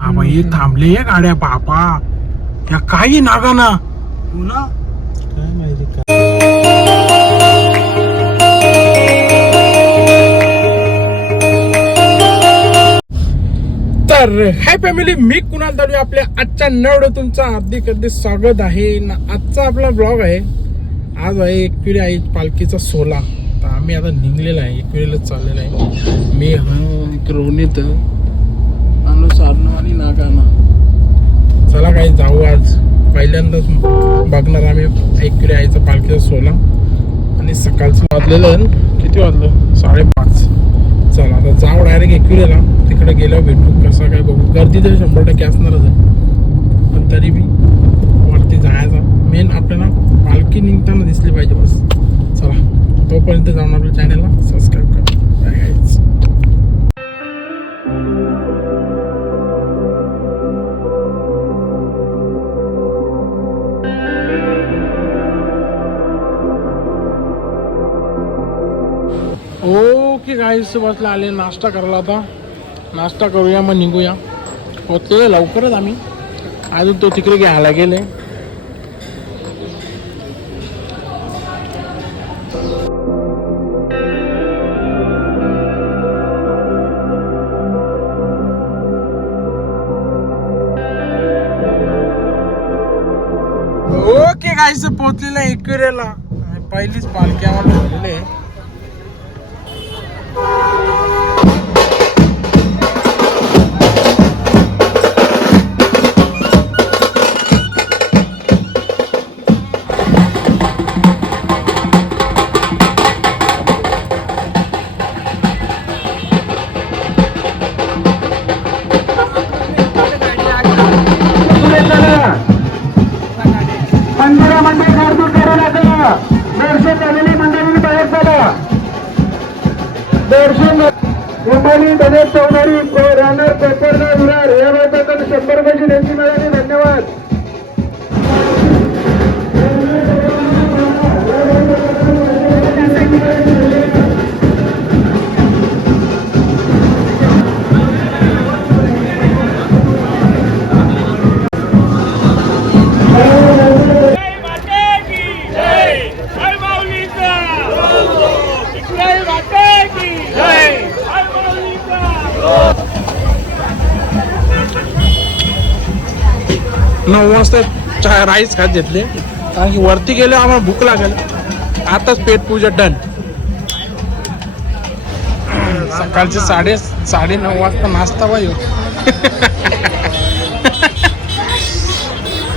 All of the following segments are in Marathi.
बाबा हे थांबले गाड्या बापा या काही नागाना. ना काय माहिती काय? तर हाय फॅमिली मी कुणाल तरी आपल्या आजच्या नवड तुमचं हार्दिक हार्दिक स्वागत आहे. ना आजचा आपला ब्लॉग आहे. आज आहे एकविरी आहे पालखीचा सोला आम्ही आता निघलेला आहे एकविरीलाच चाललेला आहे. मी हा रोनित अनु साधनं आणि नागाना. चला काही जाऊ आज. पहिल्यांदाच बघणार आम्ही एकविरी आईचा पालखीचा सोला आणि सकाळचं वाजलेलं? किती वाजलं? साडेपाच. चला आता जाऊ डायरेक्ट एकविरेला तिकडे गेल्यावर भेटू. कसा काय बघू. गर्दी तर शंभर टक्के असणारच आहे. पण तरी बी वरती जायचा. मेन आपल्याला पालखी निघताना दिसली पाहिजे बस. तोपर्यंत जाऊन आपल्या चॅनलला सबस्क्राईब करा. बाय गाईज ओके गाईस बसला आले नाश्ता करायला आता. नाश्ता करूया मग निघूया. पोचलेले लवकरच आम्ही. अजून तो तिकडे घ्यायला गेले. पोचलेलं पहिलीच पालखी आम्हाला झालेली आहे राहणार पेपरला विरार या बाबतीत शंभर पैसे त्यांची मिळाली धन्यवाद. नऊ वाजता चहा राईस खात घेतले. कारण की वरती गेले आम्हाला भूक लागेल. आताच पेट पूजा डन सकाळचे साडे साडे नऊ वाजता नाश्ता वायो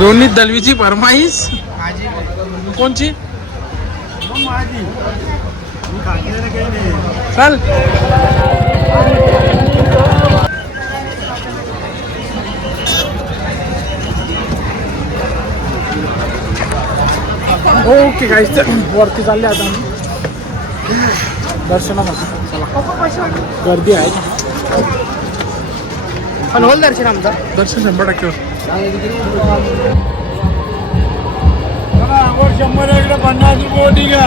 रोनित दलवीची फरमाईश? कोणची? चल. ओके गाईस वरती चालले आता आम्ही. दर्शनासाठी चला. गर्दी आहे. पण होल दर्शन आमचा. दर्शन शंभर टक्के होतं. शंभर पन्नास रुपये का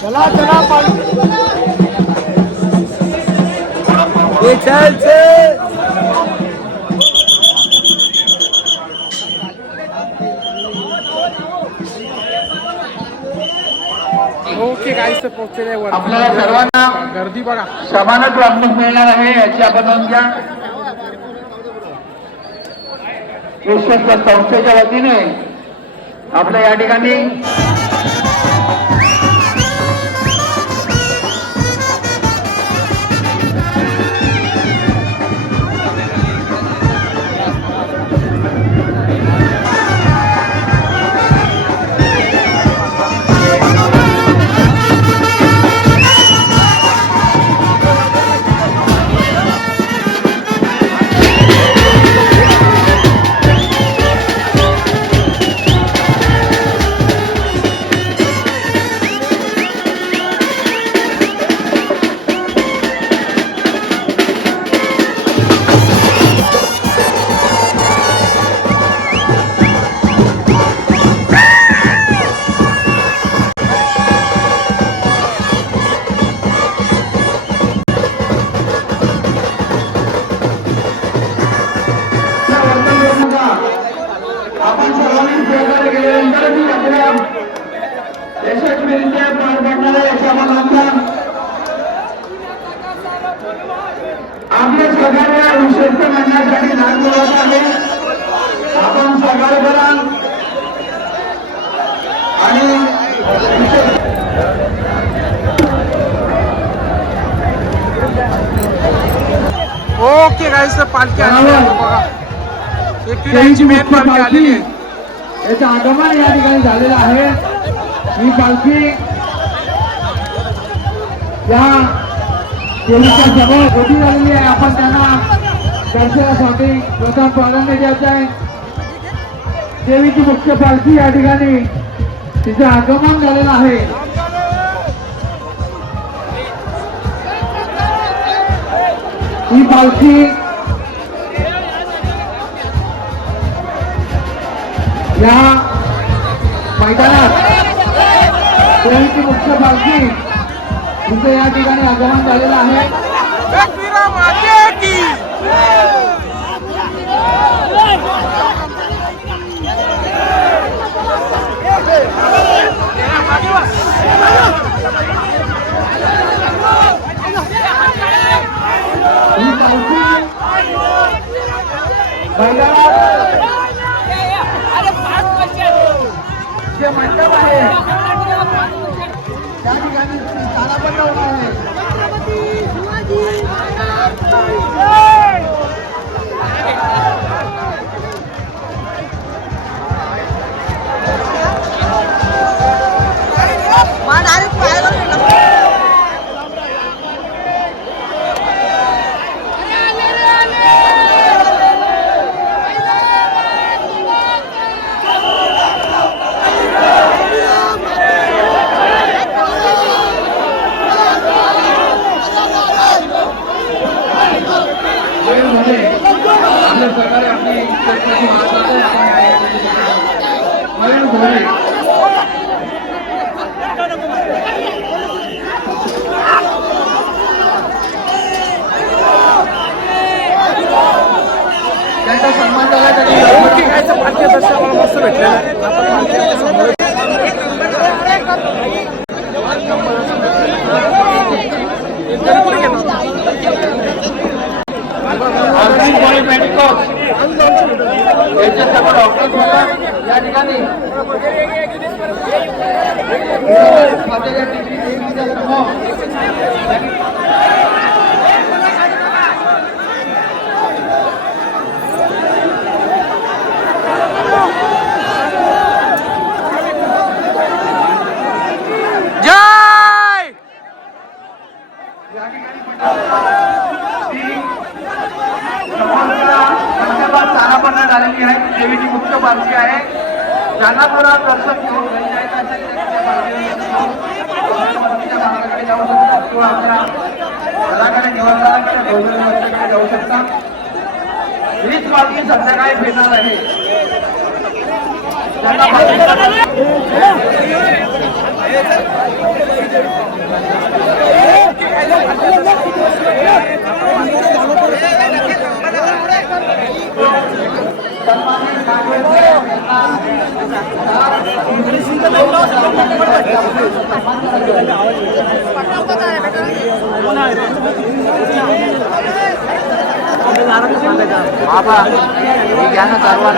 चला चला. ओके गाईस पोहोचलेले आहे आपल्याला सर्वांना गर्दी बघा. समानच वागणूक मिळणार आहे याची आपण नोंद घ्या. विश्वस्त संस्थेच्या वतीने आपल्या या ठिकाणी गणपती कार्यक्रम यशस्वीरित्या पार पडणाऱ्या याच्या मनाचा आपल्या सगळ्यांना विशेष म्हणण्यासाठी लहान बोलत आहे आपण सगळे करा आणि ओके गाईस पालखी आलेली आहे बघा एकविराची मेन पालखी आलेली आहे याचं आगमन या ठिकाणी झालेलं आहे. ही पालखी या देवीच्या समोर उभी झालेली आहे. आपण त्यांना दर्शनासाठी प्रथम प्राधान्य द्यायचं आहे. देवीची मुख्य पालखी या ठिकाणी तिचं आगमन झालेलं आहे. ही पालखी या मैदानात देवीची मुख्य पालखी तिचं या ठिकाणी आगमन झालेलं आहे. भेटलेला या ठिकाणी फातेच्या टीव्हीच्या समोर जय या ठिकाणी ती समोरच्या मंडपात तारापन्न झालेली आहे ती देवीची मुख्य पालखी आहे ज्यांना थोडा दर्शन घेऊन घरी जायचं असेल ते त्या जानापुरा दर्शक जाऊ शकता किंवा आपल्या घराकडे निवासाकडे भोजन व्यवस्थेकडे जाऊ हीच संध्याकाळी आहे. सन्मानित नागरिक बाबा हे घ्या ना चालवा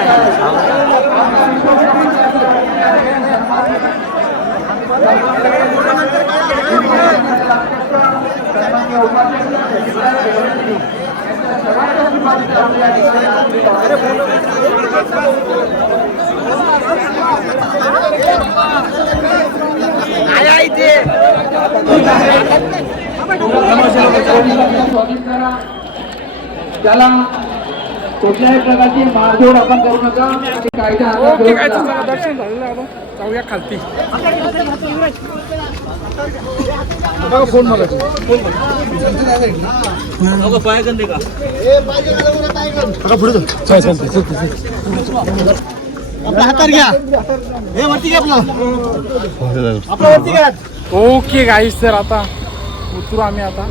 स्वागत करा त्याला कुठल्याही प्रकारची मारझोड आपण करू नका. ते कायदा हातात ओके घेऊन गाईस जा. चला दर्शन झालेलं आहे आता जाऊया खालती. बघा फोन मला फोन बघा पुढे जा. चालते चालते ओके गाईस तर आता उतरू आम्ही आता.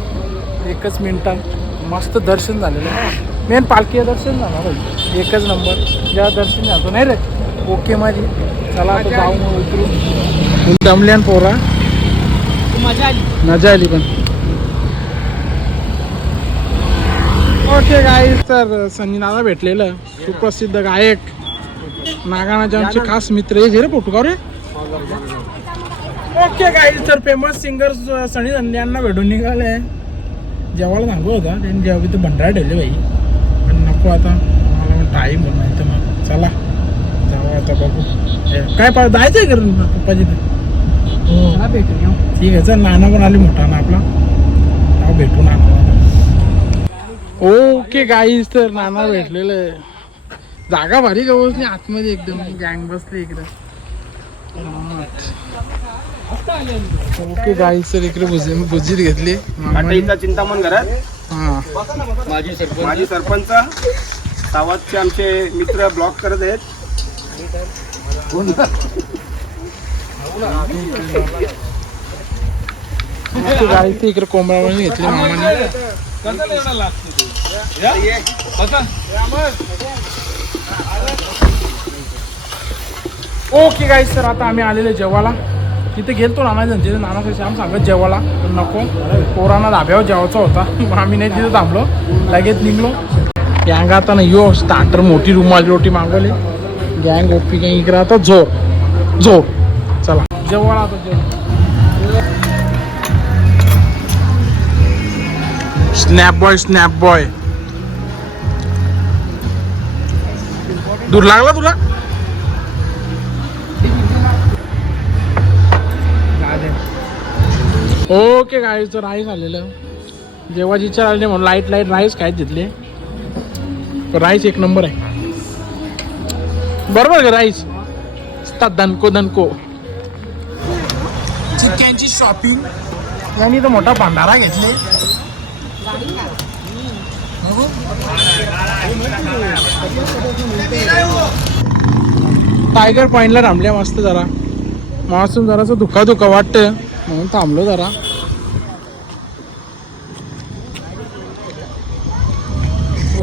एकच मिनिटात मस्त दर्शन झालेलं आहे. मेन पालखी दर्शन झालं भाई? एकच नंबर जेव्हा दर्शन झालं नाही रे? ओके माझी. चला आता जाऊ मग उतरू. दमल्यान पोरा? मजा आली. मजा आली पण. ओके गाईज तर सनी दादा भेटलेलं. सुप्रसिद्ध गायक. आमचे खास मित्र. हे रे फोटो रे? ओके गाईज तर फेमस सिंगर सनी धंदे यांना भेटून निघाले. जेवायला सांगू होता त्यांनी जेव्हा तिथे भंडारा ठेवले बाई. पण नको आता मला टाईम नाही तर मग चला. जाऊ आता बघू. हे, काय पा जायचं आहे करून पप्पाजी चला भेटून येऊ. ठीक आहे चल नाना पण आली मोठा ना आपला. भेटू नाना ओके गाईज तर नाना भेटलेलं. आहे. जागा भारी गवस नाही आतमध्ये एकदम गँग बसली इकडे ओके गाईज तर इकडे भुजी भुजीत घेतली. मामाने. टाटाईचा चिंतामण घरात. हा. माजी सरपंच. माजी सरपंच. सावतचे आमचे मित्र ब्लॉक करत आहेत. ओके गाईज तर इकडे कोंबडा घेतली मामाने. ओके गाईज सर आता आम्ही आलेले जेवायला. तिथे गेलतो नाना तिथे नाना श्याम सांगत जेवायला. पण नको. पोरांना धाब्यावर जेवायचा होता. आम्ही नाही तिथे थांबलो. लगेच निघलो. गँग आता नाही यो स्टार्टर मोठी रुमाली रोटी मागवली. गँग ओपी गँग इकडे आता. झोर झो चला. जेवायला आता जेव. स्नॅप बॉय स्नॅप बॉय दूर लागला तुला? ओके गाईचं राईस आलेलं जेव्हा जिच्या आले म्हणून लाइट लाइट राईस खायच घेतले राईस एक नंबर आहे. बरोबर का राईस दणको दणको. चिकनची शॉपिंग यांनी तर मोठा भंडारा घेतले. टायगर पॉइंटला थांबल्या मस्त जरा. मासून जरासं धुका धुका वाटतं. म्हणून थांबलो जरा.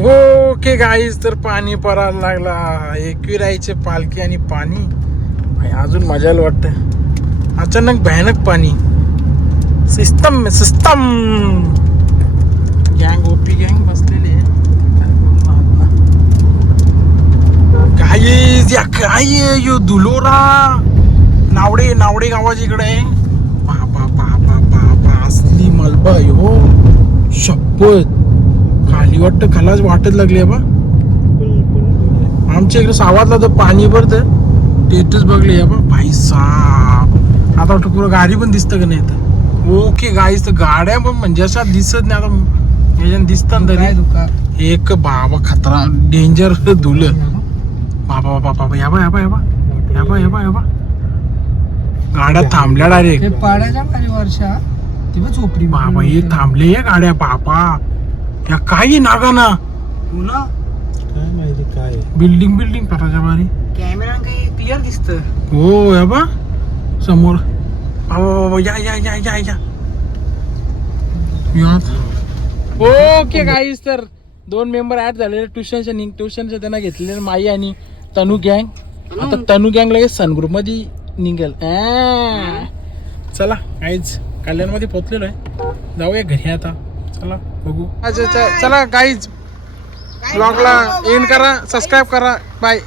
ओके गाईज तर पाणी पडायला लागला. एकविराईचे पालखी आणि पाणी. भाई, अजून मजाला वाटतं अचानक भयानक पाणी. System system. गँग ओपी गँग बसलेले काय या काय यो दुलोरा. नावडे नावडे गावाच्या इकडे आहे. आहे हो शपथ खाली वाटतं खालाच वाटत लागली बा. आमच्या इकडे सावातला तर पाणी भरत टेटच बघले बा. भाई साप आता वाटतं पुरं गाडी पण दिसतं का नाही तर ओके गाईच तर गाड्या पण म्हणजे अशा दिसत नाही. आता याच्यानं दिसतात तरी. एक बाबा खतरा. डेंजर धुलं. बाबा बाबा बाबा या बा या बा या बा. या बा या बा या बा. गाड्या थांबल्या डायरेक्ट पाणी वर्षा ते पण झोपडी बाबा हे थांबले या गाड्या बाबा. या काही नागा ना? पुन्हा बिल्डिंग बिल्डिंग पटाच्या बारी. कॅमेरा काही क्लिअर दिसत? हो या बा. समोर. बाबा बाबा या या या या या. ओके गाईस तर दोन मेंबर ऍड झालेले. ट्युशनच्या निघ ट्युशनच्या त्यांना घेतलेले माई आणि तनू गँग आता तनू गँग लगेच सन ग्रुपमध्ये निघेल. चला काहीच कल्याणमध्ये पोहोचलेलो आहे. जाऊया घरी आता. चला बघू. चला काहीच ब्लॉगला इन करा सबस्क्राईब करा. बाय